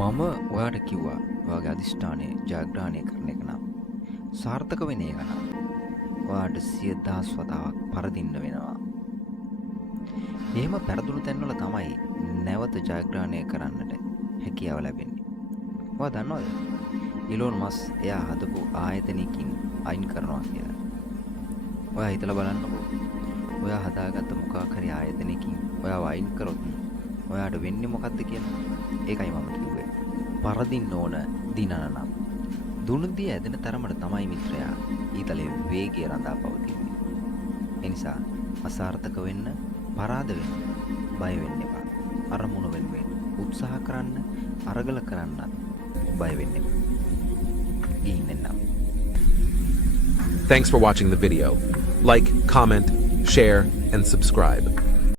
මම ඔයාට කිව්වා ඔයාගේ අධිෂ්ඨානය ජයග්‍රහණය කරන එක නම් සාර්ථක වෙන එක නම් ඔයාට 100,000 වතාවක් පරදින්න වෙනවා. එහෙම පෙරදුණු තැන්වල තමයි නැවත ජයග්‍රහණය කරන්නට හැකියාව ලැබෙන්නේ. ඔයා දන්නවද? ඉලෝන් මස් එයා හදපු ආයතනයකින් අයින් කරනවා කියලා. ඔයා හිතලා බලන්නකෝ. ඔයා හදාගත්ත මොකක් හරි ආයතනයකින් ඔයාව අයින් කරොත් ඔයාට වෙන්නේ මොකද්ද කියලා? ඒකයි මම කිව්වේ. පරදින්න ඕන දිනනනම්. දුනුදිය ඇදෙන තරමට තමයි මිත්‍රයා ඊතලේ වේගය රඳා පවතින්නේ. ඒ නිසා අසාර්ථක වෙන්න, පරාද වෙන්න, බය වෙන්න එපා. අරමුණ වෙනුවෙන් උත්සාහ කරන්න, අරගල කරන්නත් බය වෙන්න එපා. ගිහින් එන්නම්. Thanks for watching the video. Like, comment, share, and subscribe.